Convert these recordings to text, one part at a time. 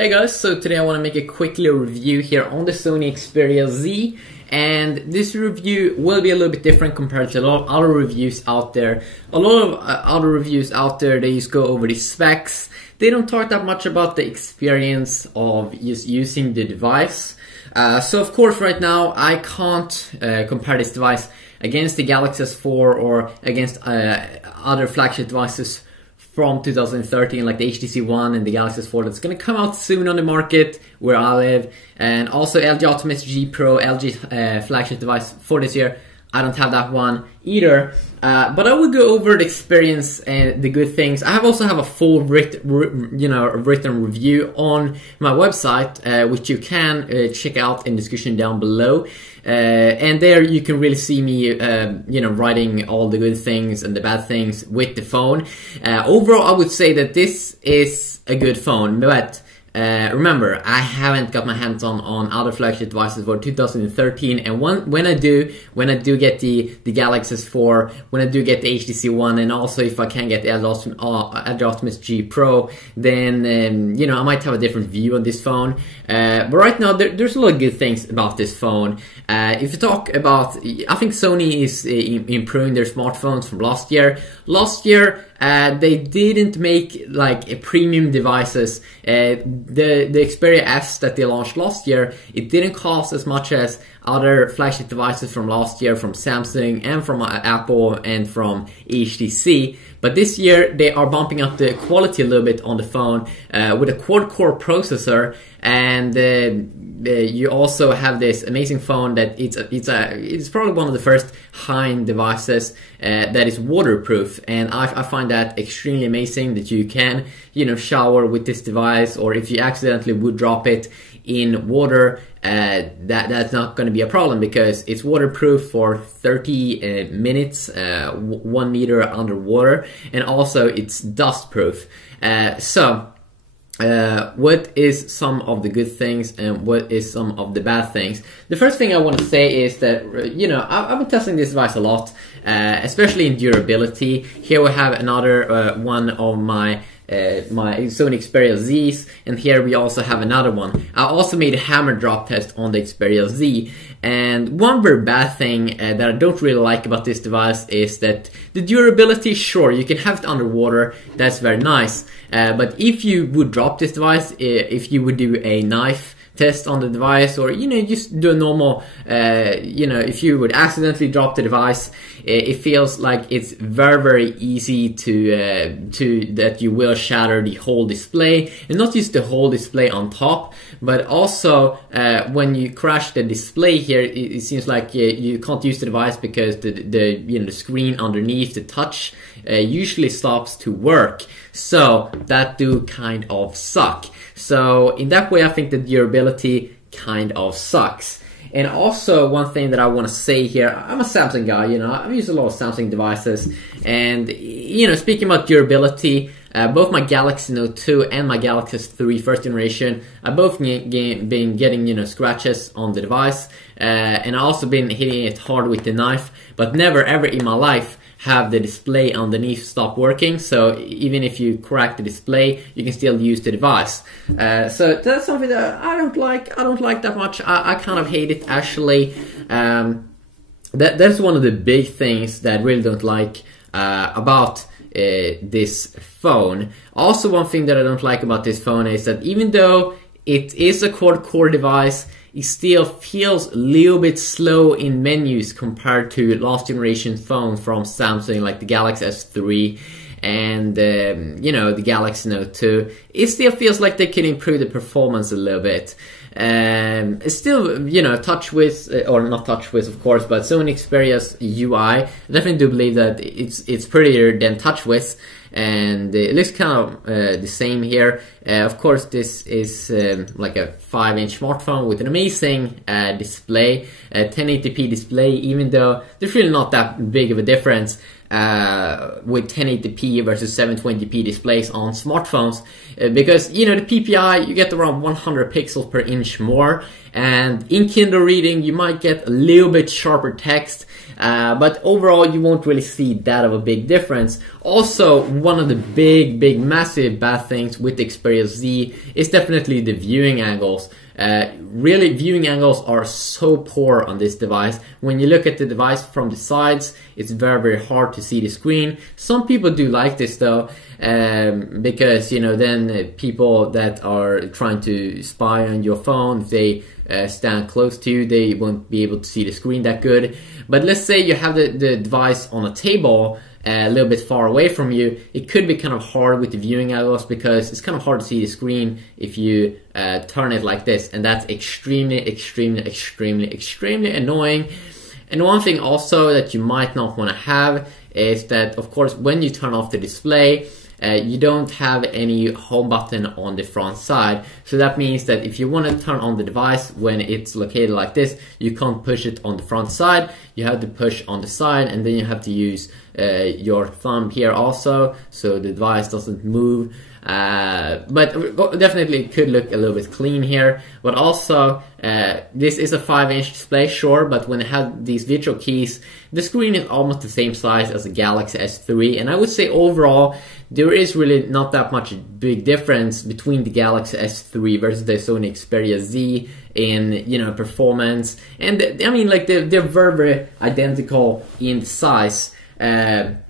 Hey guys, so today I want to make a quick little review here on the Sony Xperia Z, and this review will be a little bit different compared to a lot of other reviews out there. A lot of other reviews out there, they just go over the specs. They don't talk that much about the experience of just using the device. So of course right now I can't compare this device against the Galaxy S4 or against other flagship devices from 2013, like the HTC One and the Galaxy S4 that's going to come out soon on the market where I live, and also LG Optimus G Pro, LG flagship device for this year. I don't have that one either, but I will go over the experience and the good things. I also have a full written review on my website, which you can check out in the description down below. And there you can really see me, writing all the good things and the bad things with the phone. Overall, I would say that this is a good phone, but remember, I haven't got my hands on other flagship devices for 2013, and when I do get the Galaxy S4, when I do get the HTC One, and also if I can get the LG Optimus G Pro, then I might have a different view on this phone. But right now, there's a lot of good things about this phone. If you talk about, I think Sony is improving their smartphones from last year. Last year, they didn't make like premium devices. The Xperia S that they launched last year, it didn't cost as much as other flagship devices from last year from Samsung and from Apple and from HTC. But this year they are bumping up the quality a little bit on the phone with a quad-core processor, and you also have this amazing phone that it's probably one of the first high-end devices that is waterproof, and I find that extremely amazing that you can shower with this device, or if you accidentally would drop it in water, that's not going to be a problem because it's waterproof for 30 minutes, 1 meter underwater, and also it's dust proof. What is some of the good things and what is some of the bad things? The first thing I want to say is that, I've been testing this device a lot, especially in durability. Here we have another one of my Sony Xperia Zs, and here we also have another one. I also made a hammer drop test on the Xperia Z, and one very bad thing that I don't really like about this device is that the durability, sure, you can have it underwater, that's very nice, but if you would drop this device, if you would do a knife test on the device, or just do a normal, if you would accidentally drop the device, it feels like it's very easy to that you will shatter the whole display, and not just the whole display on top, but also when you crash the display here, it seems like you can't use the device because the screen underneath the touch usually stops to work. So that do kind of suck. So in that way, I think the durability kind of sucks. And also one thing that I want to say here, I'm a Samsung guy, I've used a lot of Samsung devices, and speaking about durability, both my Galaxy Note 2 and my Galaxy S3 first generation, I've both been getting scratches on the device, and I've also been hitting it hard with the knife, but never ever in my life have the display underneath stop working. So even if you crack the display, you can still use the device. So that's something that I don't like that much. I kind of hate it, actually. That's one of the big things that I really don't like about this phone. Also, one thing that I don't like about this phone is that even though it is a quad-core device, it still feels a little bit slow in menus compared to last generation phones from Samsung, like the Galaxy S3 and the Galaxy Note 2. It still feels like they can improve the performance a little bit. It's still, TouchWiz, or not TouchWiz of course, but Sony Xperia's UI, I definitely do believe that it's prettier than TouchWiz, and it looks kind of the same here. Of course, this is like a 5-inch smartphone with an amazing display, a 1080p display, even though there's really not that big of a difference with 1080p versus 720p displays on smartphones, because the PPI, you get around 100 pixels per inch more, and in Kindle reading you might get a little bit sharper text, but overall you won't really see that of a big difference. Also, one of the big, massive bad things with the Xperia Z is definitely the viewing angles. Really, viewing angles are so poor on this device. When you look at the device from the sides, it's very hard to see the screen. Some people do like this though, because, you know, then people that are trying to spy on your phone, if they stand close to you, they won't be able to see the screen that good. But let's say you have the device on a table, a little bit far away from you, it could be kind of hard with the viewing angles because it's kind of hard to see the screen if you turn it like this, and that's extremely annoying. And one thing also that you might not want to have is that, of course, when you turn off the display, you don't have any home button on the front side. So that means that if you want to turn on the device when it's located like this, you can't push it on the front side. You have to push on the side, and then you have to use your thumb here also, so the device doesn't move. But definitely it could look a little bit clean here. But also, this is a 5-inch display, sure, but when it has these virtual keys, the screen is almost the same size as the Galaxy S3, and I would say overall there is really not that much big difference between the Galaxy S3 versus the Sony Xperia Z in, you know, performance. And I mean, like, they're very identical in size. They're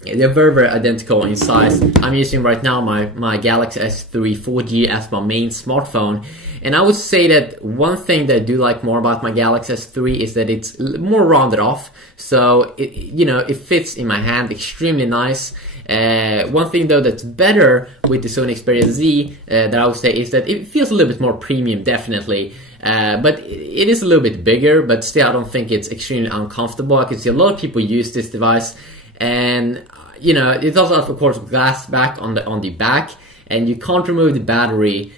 very identical in size. I'm using right now my Galaxy S3 4G as my main smartphone, and I would say that one thing that I do like more about my Galaxy S3 is that it's more rounded off, so it fits in my hand extremely nice. One thing though that's better with the Sony Xperia Z that I would say is that it feels a little bit more premium, definitely. But it is a little bit bigger, but still I don't think it's extremely uncomfortable. I can see a lot of people use this device, and it also has, of course, glass back on the back, and you can't remove the battery,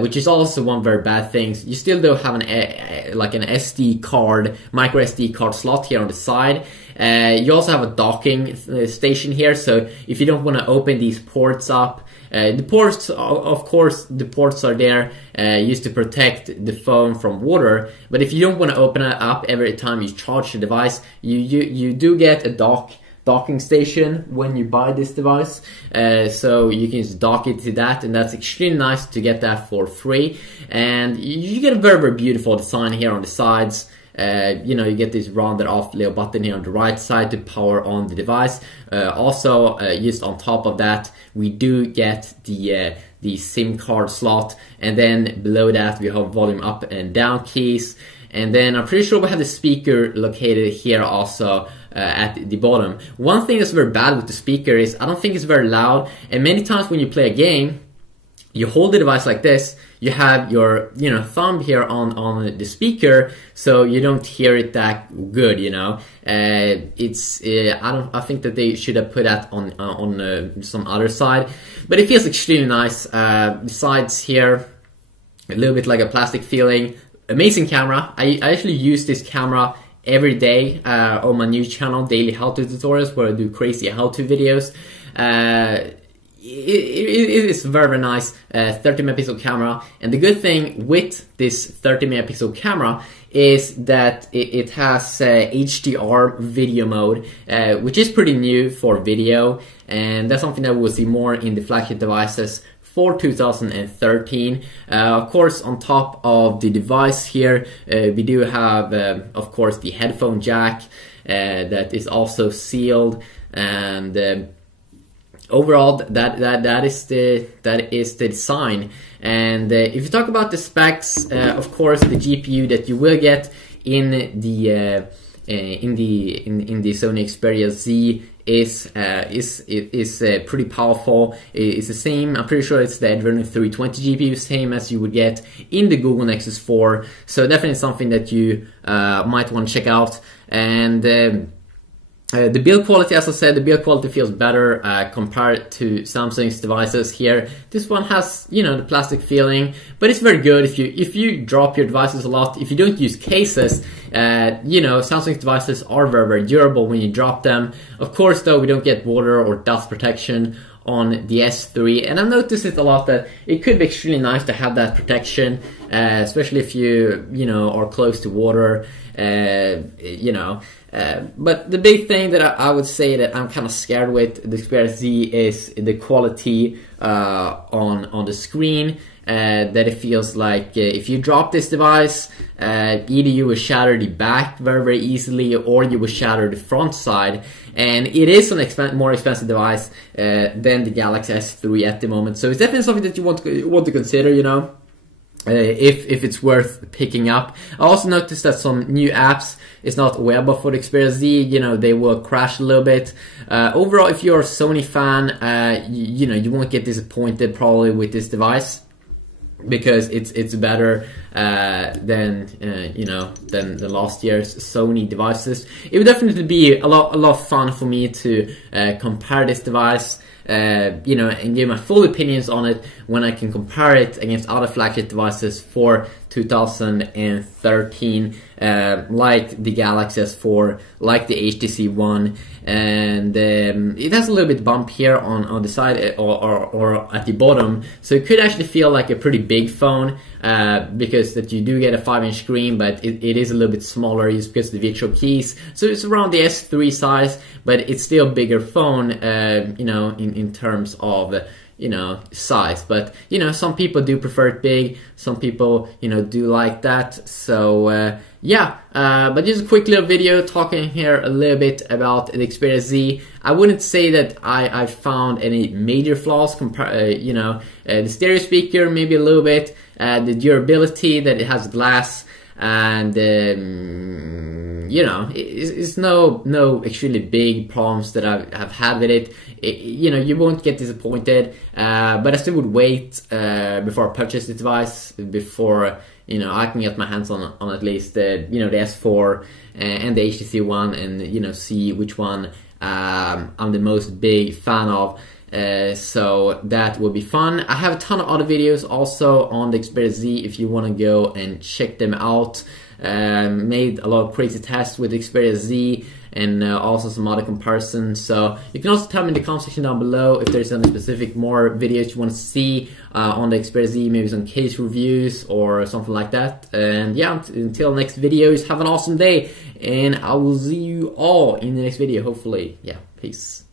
which is also one very bad thing. You still do have an SD card, micro SD card slot here on the side. You also have a docking station here, so if you don't want to open these ports up, the ports, of course, the ports are there used to protect the phone from water. But if you don't want to open it up every time you charge the device, you do get a docking station when you buy this device, so you can just dock it to that, and that's extremely nice to get that for free. And you get a very beautiful design here on the sides. You get this rounded off little button here on the right side to power on the device. Also, just on top of that, we do get the SIM card slot, and then below that we have volume up and down keys. And then I'm pretty sure we have the speaker located here also at the bottom. One thing that's very bad with the speaker is I don't think it's very loud, and many times when you play a game, you hold the device like this, you have your thumb here on the speaker, so you don't hear it that good. I think that they should have put that on some other side, but it feels extremely nice. Besides here, a little bit like a plastic feeling. Amazing camera. I actually use this camera every day on my new channel, Daily How-To Tutorials, where I do crazy how-to videos. It is very nice 30 megapixel camera, and the good thing with this 30 megapixel camera is that it has HDR video mode, which is pretty new for video, and that's something that we'll see more in the flagship devices for 2013. Of course, on top of the device here, we do have, of course, the headphone jack that is also sealed, and overall, that is the design. And if you talk about the specs, of course, the GPU that you will get in the Sony Xperia Z is pretty powerful. It's the same. I'm pretty sure it's the Adreno 320 GPU, same as you would get in the Google Nexus 4. So definitely something that you might want to check out. And the build quality, as I said, the build quality feels better compared to Samsung's devices here. This one has, the plastic feeling, but it's very good if you drop your devices a lot. If you don't use cases, Samsung's devices are very durable when you drop them. Of course, though, we don't get water or dust protection on the S3, and I've noticed it a lot that it could be extremely nice to have that protection, especially if you know, are close to water, you know. But the big thing that I would say that I'm kind of scared with the Xperia Z is the quality on the screen. That it feels like if you drop this device, either you will shatter the back very easily, or you will shatter the front side. And it is an more expensive device than the Galaxy S3 at the moment, so it's definitely something that you want to consider, you know. If it's worth picking up. I also noticed that some new apps is not available for the Xperia Z. You know, they will crash a little bit. Overall, if you're a Sony fan, you know, you won't get disappointed probably with this device, because it's better than you know, than the last year's Sony devices. It would definitely be a lot of fun for me to compare this device, you know, and give my full opinions on it when I can compare it against other flagship devices for 2013, like the Galaxy S4, like the HTC One, and it has a little bit bump here on the side or at the bottom, so it could actually feel like a pretty big phone, because that you do get a 5-inch screen, but it is a little bit smaller just because of the virtual keys. So it's around the S3 size, but it's still a bigger phone, you know, in terms of, you know, size. But you know, some people do prefer it big, some people, you know, do like that. So yeah, but just a quick little video talking here a little bit about the Xperia Z. I wouldn't say that I found any major flaws. You know, the stereo speaker maybe a little bit, the durability that it has glass, and you know, it's no extremely big problems that I've had with it. You know, you won't get disappointed, but I still would wait before I purchase the device, before, you know, I can get my hands on at least the, you know, the S4 and the HTC One, and, you know, see which one I'm the most big fan of. So that will be fun. I have a ton of other videos also on the Xperia Z if you want to go and check them out. Made a lot of crazy tests with the Xperia Z, and also some other comparisons. So you can also tell me in the comment section down below if there's any specific more videos you want to see on the Xperia Z, maybe some case reviews or something like that. And yeah, until next videos, have an awesome day, and I will see you all in the next video, hopefully. Yeah, peace.